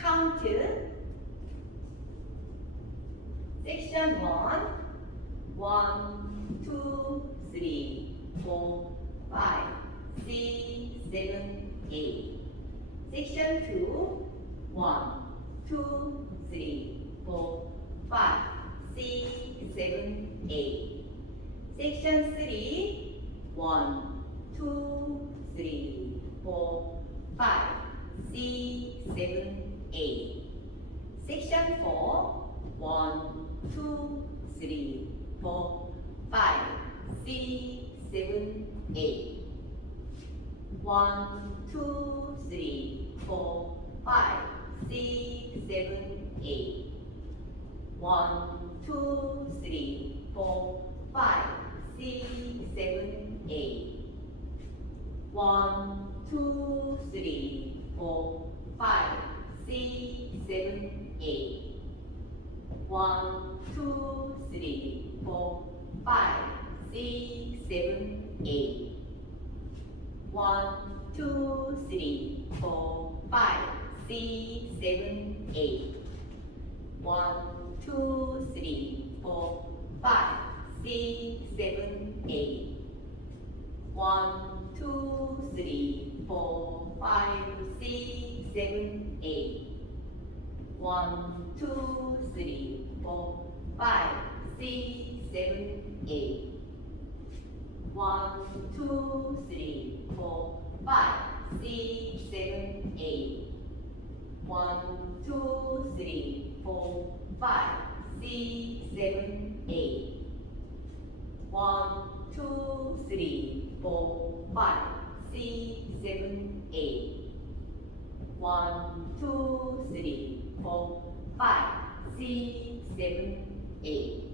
count section 1 1 2 3 4 5 6 7 8 section 2 1 2 3 4 5 6 7 8 section 3 1 2 3 4 5 6 7 8 section 4 1 2 3 4 5 6 7 8 1 2 3 4 5 6 7 8 1 2 3 4 5 6 7 8 1 2 3 4 5 6 7 8 1 2 3 4 5 6 7 8 1 2 3 4 5 6 7 8 1 2 3 4 5 6 7 8 1 2 3 4 5 6 7 8 1 2 3 4 5 6 7 8 1 2 3 4 5 6 7 8 1 2 3 4 5 6 7 8 1 2 3 4 5 6 7 8 1 2 3 4 5 6 7 8